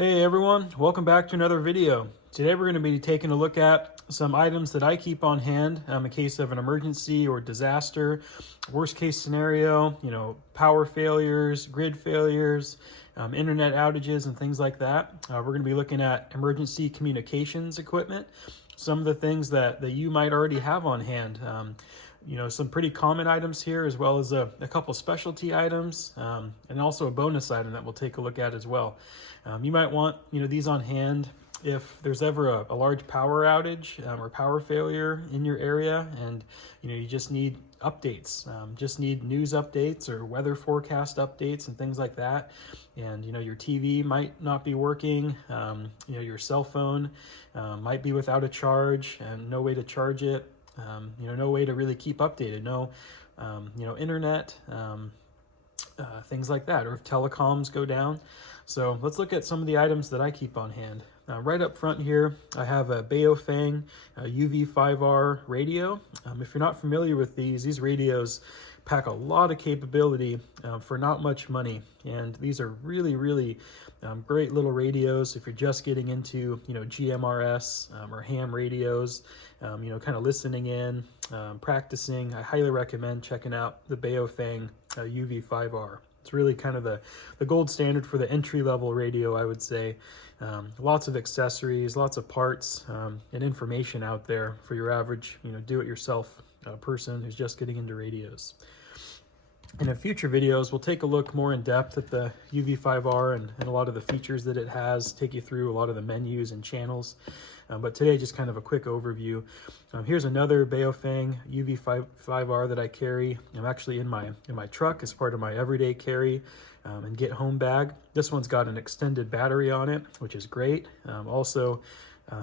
Hey everyone, welcome back to another video. Today we're going to be taking a look at some items that I keep on hand in case of an emergency or disaster, worst case scenario, power failures, grid failures, internet outages and things like that. We're going to be looking at emergency communications equipment, some of the things that you might already have on hand. Some pretty common items here, as well as a couple specialty items, and also a bonus item that we'll take a look at as well. You might want these on hand if there's ever a large power outage or power failure in your area, and you just need updates, just need news updates or weather forecast updates and things like that. And your TV might not be working, your cell phone might be without a charge and no way to charge it. No way to really keep updated, internet, things like that, or if telecoms go down. So let's look at some of the items that I keep on hand. Right up front here, I have a Baofeng UV5R radio. If you're not familiar with these radios pack a lot of capability for not much money, and these are really great little radios if you're just getting into GMRS or ham radios, kind of listening in, practicing. I highly recommend checking out the Baofeng UV5R. It's really kind of the gold standard for the entry-level radio, I would say. Lots of accessories, lots of parts, and information out there for your average, do-it-yourself person who's just getting into radios. In future videos, we'll take a look more in depth at the UV5R and a lot of the features that it has, take you through a lot of the menus and channels. But today, just kind of a quick overview. Here's another Baofeng UV5R that I carry. I'm actually in my truck as part of my everyday carry and get home bag. This one's got an extended battery on it, which is great. Also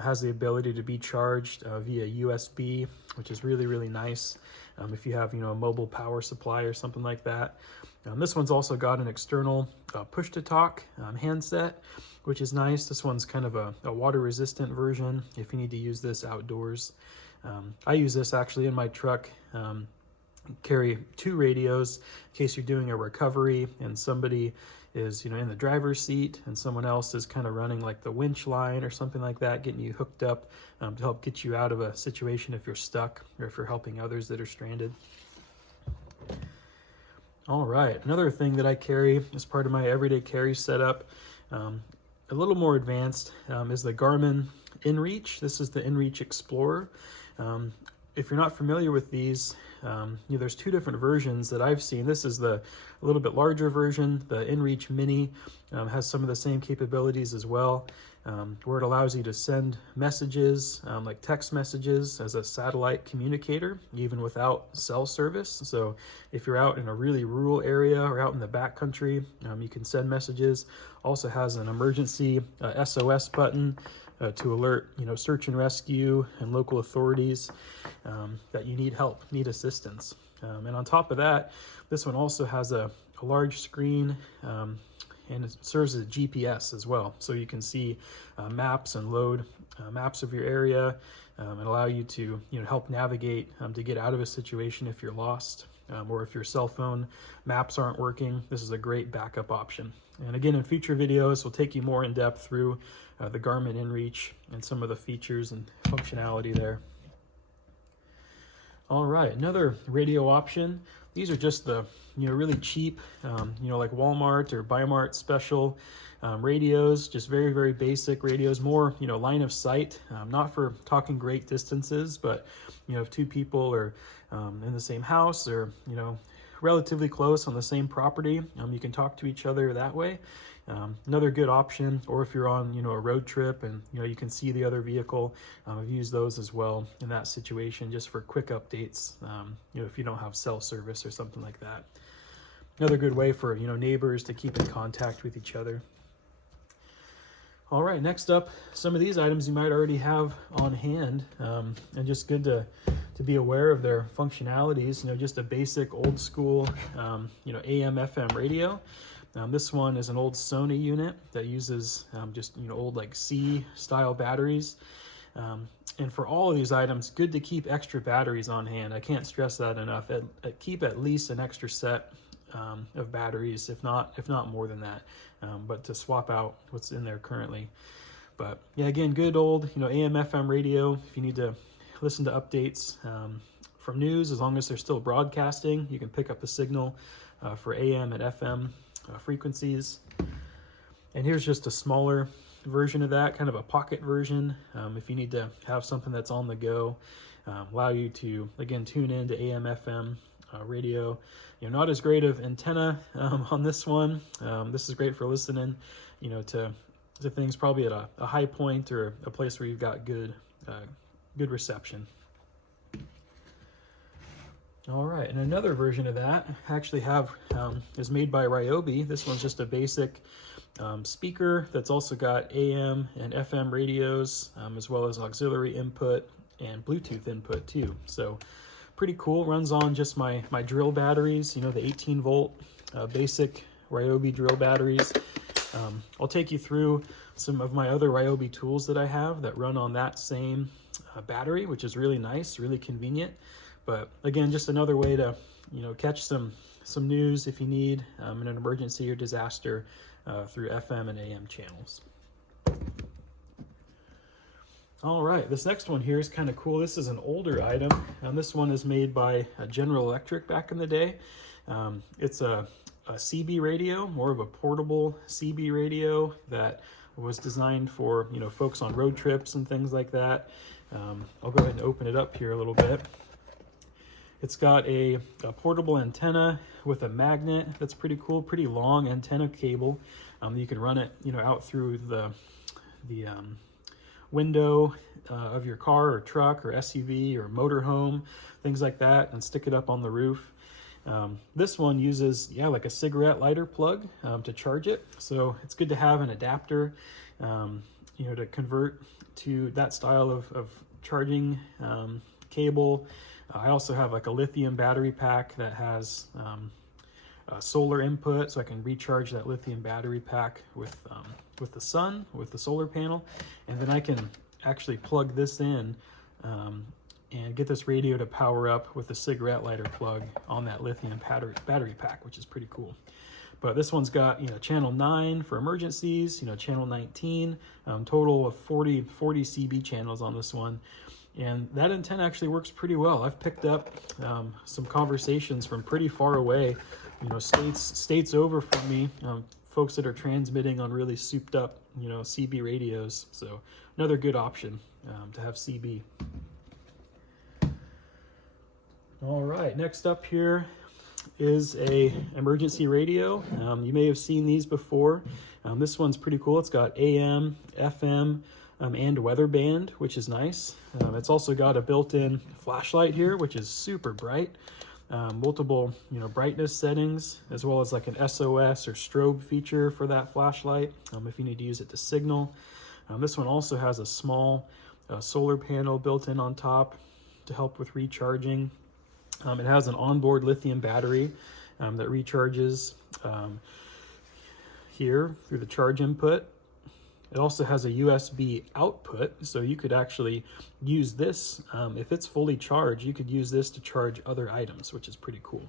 has the ability to be charged via USB, which is really nice if you have a mobile power supply or something like that. This one's also got an external push-to-talk handset, which is nice. This one's kind of a water-resistant version if you need to use this outdoors. I use this actually in my truck. Carry two radios in case you're doing a recovery and somebody is in the driver's seat and someone else is kind of running like the winch line or something like that, getting you hooked up to help get you out of a situation if you're stuck or if you're helping others that are stranded. All right, another thing that I carry as part of my everyday carry setup, a little more advanced, is the Garmin InReach. This is the InReach Explorer. If you're not familiar with these, there's two different versions that I've seen. This is a little bit larger version. The InReach Mini has some of the same capabilities as well, where it allows you to send messages, like text messages, as a satellite communicator, even without cell service. So if you're out in a really rural area or out in the backcountry, you can send messages. Also has an emergency SOS button to alert search and rescue and local authorities that you need help, need assistance. And on top of that, this one also has a large screen and it serves as a GPS as well. So you can see maps and load maps of your area and allow you to help navigate to get out of a situation if you're lost or if your cell phone maps aren't working. This is a great backup option. And again, in future videos, we'll take you more in depth through the Garmin InReach and some of the features and functionality there. All right, another radio option. These are just the really cheap, like Walmart or Bi-Mart special radios. Just very basic radios. More line of sight, not for talking great distances, but if two people are in the same house or relatively close on the same property, you can talk to each other that way. Another good option, or if you're on a road trip and you can see the other vehicle, I've used those as well in that situation, just for quick updates, if you don't have cell service or something like that. Another good way for neighbors to keep in contact with each other. All right, next up, some of these items you might already have on hand, and just good to be aware of their functionalities. Just a basic old school AM FM radio. This one is an old Sony unit that uses just old like C style batteries. And for all of these items, good to keep extra batteries on hand. I can't stress that enough. Keep at least an extra set of batteries, if not more than that, but to swap out what's in there currently. But yeah, again, good old, AM, FM radio. If you need to listen to updates from news, as long as they're still broadcasting, you can pick up the signal for AM and FM frequencies. And here's just a smaller version of that, kind of a pocket version. If you need to have something that's on the go, allow you to, again, tune in to AM, FM radio. Not as great of antenna on this one. This is great for listening, to things probably at a high point or a place where you've got good reception. All right, and another version of that I actually have is made by Ryobi. This one's just a basic speaker that's also got AM and FM radios, as well as auxiliary input and Bluetooth input too. So pretty cool. Runs on just my drill batteries, the 18 volt basic Ryobi drill batteries. I'll take you through some of my other Ryobi tools that I have that run on that same battery, which is really nice, really convenient. But again, just another way to catch some news if you need in an emergency or disaster through FM and AM channels. All right, this next one here is kind of cool. This is an older item, and this one is made by General Electric back in the day. It's a CB radio, more of a portable CB radio that was designed for folks on road trips and things like that. I'll go ahead and open it up here a little bit. It's got a portable antenna with a magnet. That's pretty cool, pretty long antenna cable. You can run it out through the window of your car or truck or SUV or motorhome, things like that, and stick it up on the roof. This one uses, like a cigarette lighter plug to charge it. So it's good to have an adapter, to convert to that style of charging cable. I also have like a lithium battery pack that has solar input, so I can recharge that lithium battery pack with the sun, with the solar panel, and then I can actually plug this in and get this radio to power up with the cigarette lighter plug on that lithium battery pack, which is pretty cool. But this one's got channel 9 for emergencies, channel 19, total of 40 CB channels on this one. And that antenna actually works pretty well. I've picked up some conversations from pretty far away, states over from me, folks that are transmitting on really souped up, CB radios. So another good option to have CB. All right, next up here is a emergency radio. You may have seen these before. This one's pretty cool. It's got AM, FM, and weather band, which is nice. It's also got a built-in flashlight here, which is super bright. Multiple, brightness settings, as well as like an SOS or strobe feature for that flashlight if you need to use it to signal. This one also has a small solar panel built in on top to help with recharging. It has an onboard lithium battery that recharges here through the charge input. It also has a USB output, so you could actually use this, if it's fully charged, you could use this to charge other items, which is pretty cool.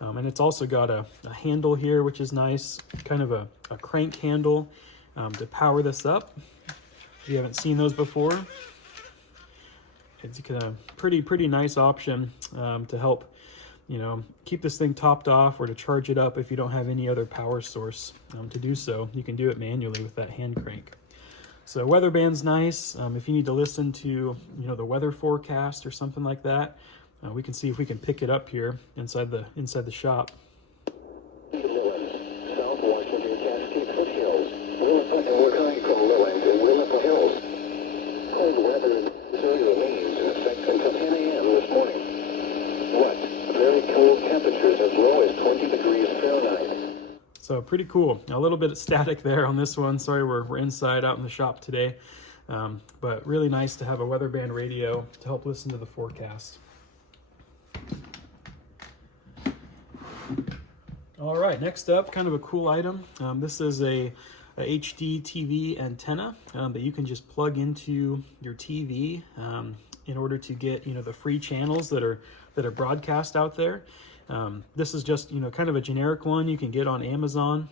And it's also got a handle here, which is nice, kind of a crank handle to power this up. If you haven't seen those before, it's a pretty nice option to help keep this thing topped off or to charge it up if you don't have any other power source to do so. You can do it manually with that hand crank. So weather band's nice. If you need to listen to the weather forecast or something like that, we can see if we can pick it up here inside the shop. South Washington Cascade foothills. We're coming from Lowland to Willapa Hills. Cold weather remains in effect until 10 a.m. this morning. Very cold temperatures as low as 20 degrees Fahrenheit. So pretty cool. A little bit of static there on this one. Sorry, we're inside out in the shop today. But really nice to have a weather band radio to help listen to the forecast. All right, next up, kind of a cool item. This is a HD TV antenna that you can just plug into your TV in order to get the free channels that are broadcast out there. This is just, kind of a generic one you can get on Amazon,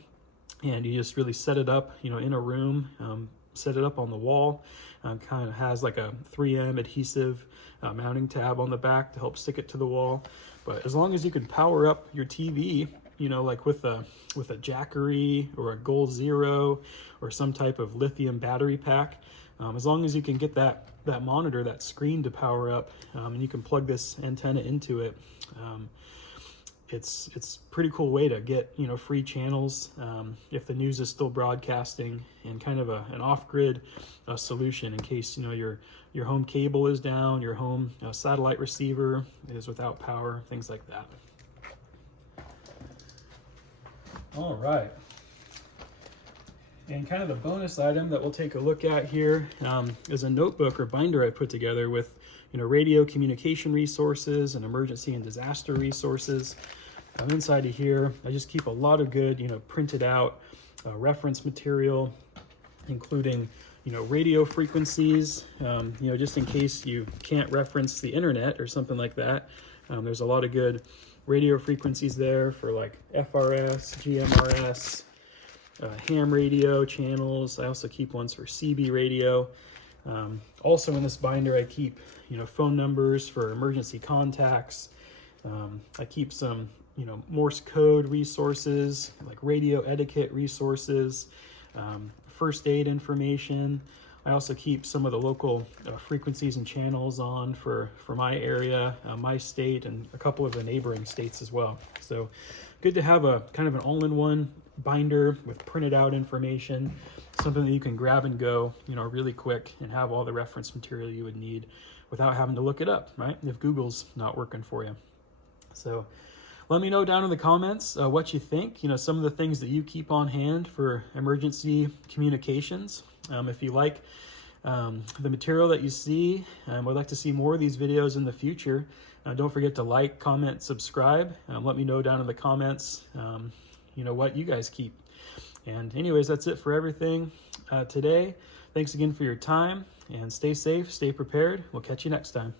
and you just really set it up, in a room, set it up on the wall. Kind of has like a 3M adhesive mounting tab on the back to help stick it to the wall. But as long as you can power up your TV, like with a Jackery or a Gold Zero or some type of lithium battery pack, as long as you can get that monitor, that screen to power up, and you can plug this antenna into it, it's a pretty cool way to get free channels if the news is still broadcasting, and kind of an off-grid solution in case your home cable is down, your home satellite receiver is without power, things like that. All right, and kind of the bonus item that we'll take a look at here is a notebook or binder I put together with radio communication resources and emergency and disaster resources. Inside of here, I just keep a lot of good, printed out reference material, including, radio frequencies, just in case you can't reference the internet or something like that. There's a lot of good radio frequencies there for like FRS, GMRS, ham radio channels. I also keep ones for CB radio. Also in this binder, I keep, phone numbers for emergency contacts. I keep some, Morse code resources, like radio etiquette resources, first aid information. I also keep some of the local frequencies and channels on for my area, my state, and a couple of the neighboring states as well. So good to have a kind of an all-in-one binder with printed out information, something that you can grab and go, really quick, and have all the reference material you would need without having to look it up, right? If Google's not working for you. So let me know down in the comments what you think, some of the things that you keep on hand for emergency communications. If you like the material that you see and would like to see more of these videos in the future, don't forget to like, comment, subscribe. Let me know down in the comments, what you guys keep. And anyways, that's it for everything today. Thanks again for your time, and stay safe, stay prepared. We'll catch you next time.